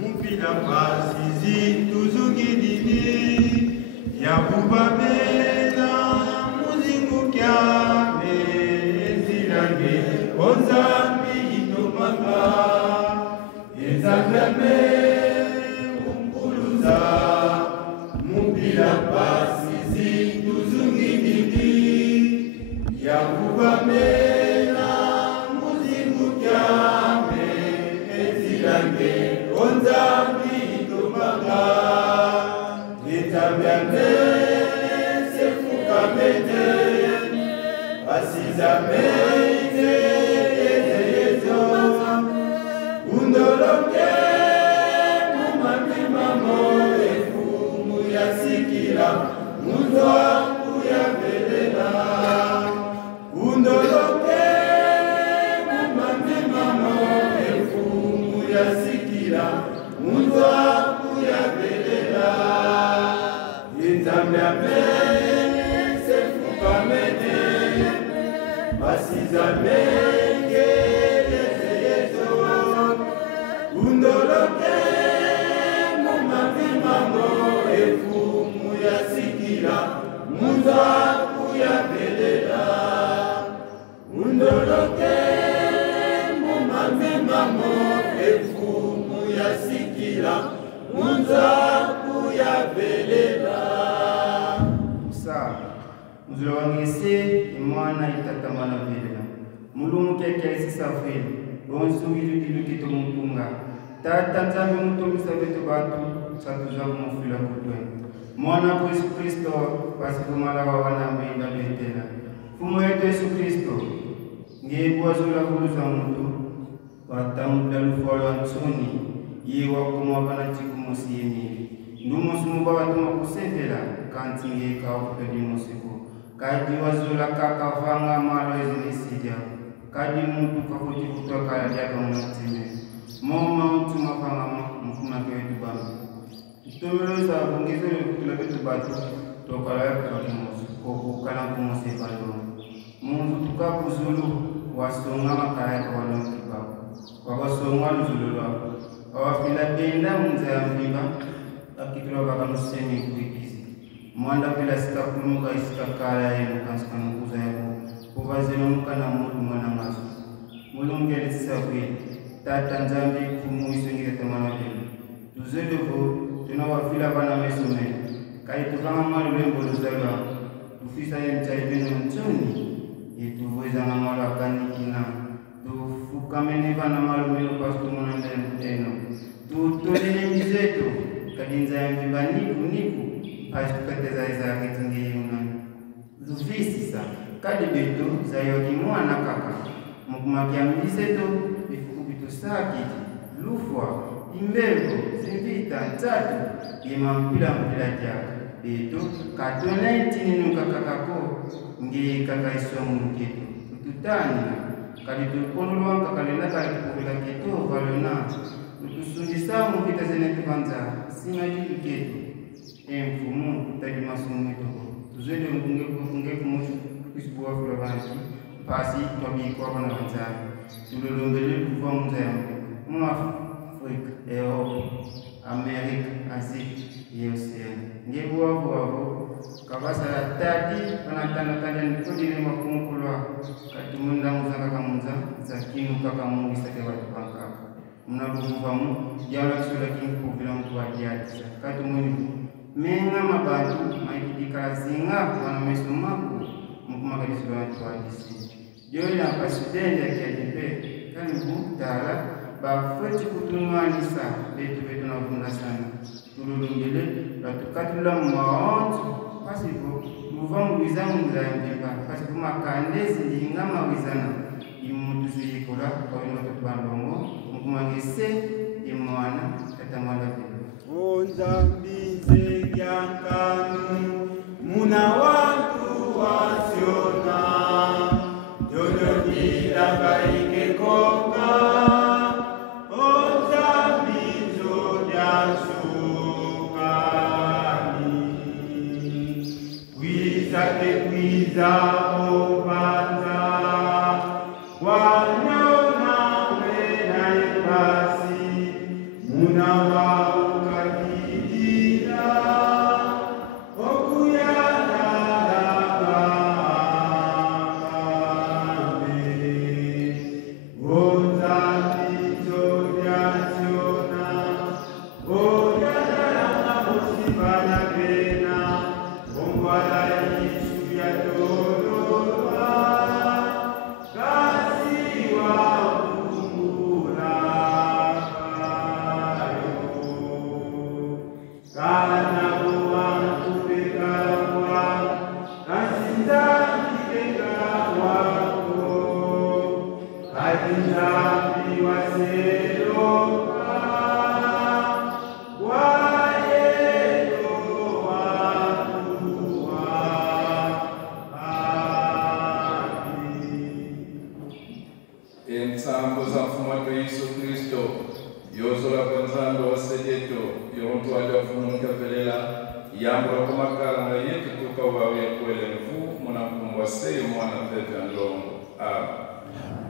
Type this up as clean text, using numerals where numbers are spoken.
Mupila pasizi tuzungidini ya kubamena muzingu kyame ezilange onzambi itomanga ezangame umpuluza mupila pasizi tuzungidini ya kubamena muzingu kyame ezilange onzambi itomanga etambyame sefukamete asizamete ezeyezo undoloke mumamimamo efumu yasikila munzwangu yabelela undoloke mumamimamo efumu yasikila munzwangu yabelela inzambyame sefukamete basizamenge yezeyezo undoloke mumamimamo efumu yasikila munzwangu yabelela undoloke mumamimamo efumu yasikila munzwangu yabelela muzulowangise imwana itatamana velela mulungu kekelesisa vele bonsungiludiluki tomutunga tata nzambe mutomisa vetu batu satuzwa kumufila kutwene mwana ku Yesu Kristo pasikumala wawana mwenda betela fumu yetu Yesu Kristo ngebwazula kuluza muntu watamula lufolo nsuni yewa kumwabana chikumusi yemiri ndumusumu babatuma kusevela kantinge kaufeli musiku kadi wazula kakavanga malo ezinisija kadi muntu kafuti kutoka yaka munatime moma mtuma panga mfuna kwetu bamba tumeloza bungizele kutula betu batu tokala yaka kukala kumuse bando mungu tukakuzulu wasonga makaya kwa wanokibabu wakasonga luzulu wako wawafila benda munza ya mbiba akitula baka musemi kuikizi mwanda pila sikakuluka isikakala yenu kansikanguza yako kubazelo mukana mulu mwana maso mulungele sisabwili tata nzambi kumuiso ngire tamana pila tuzedovo tunawafila bana mesomeni kaituvanga malu lembo luzalwa tufisa ye mchaibino mchoni yetuweza na malu akanikina tufukamene bana malu melo pastumuna ndeno tutolele mizeto kadinza ya mbiba niku ashipeteza iza kitungi yunani zufisisa kadi beto za yoki mwana kaka mukumakia mizeto bifukubitu sakiti lufwa imbego zimbita ntatu yemampila mpila jaka beto katona itininu kakakako nge kakaisomu mketo ututani kadi tukonulwa kakalenda kali kukula keto valona utusundisa mukita zenetu banza singali keto mfumu tadi masumu itoko tuzwede mkunge kumushu kusibuwa kula banki pasi twabikwa bana banzari tulolombele kufa munza ya mwa Afrika, Europe, Amerika, Asia, Oceania ngebuwa buwabo kabasa tadi panatana nikudile makunkulwa katumunda muzanga kamunza zakinu kakamungi sake watu banka mnabuvamu jala kisula kinkubila mtu wajati katumuni menga mabatu maikidika zinga wana mesumaku mukumakalisula watu wajisi joli na pasudende ya kiajipe kanibu tala bafeti kutunwanisa betu na vunda sana tululungile batukatula maontu pasipo muvamu wizangu mzayambipa pasipo makandezi ingama wizana imutu suyikola kwa wino tutubandongo mukumangise imwana tatamwala vile onzambize yankanu muna watu wasiona jojo kila ike koka Wanona wena ipasi sola kwanzando wasejeto yonto wale wafunuka pelela yambo la kumakala na yetu tukawawe kwele mfu mwana kumwase mwana tete ndongo. Amen.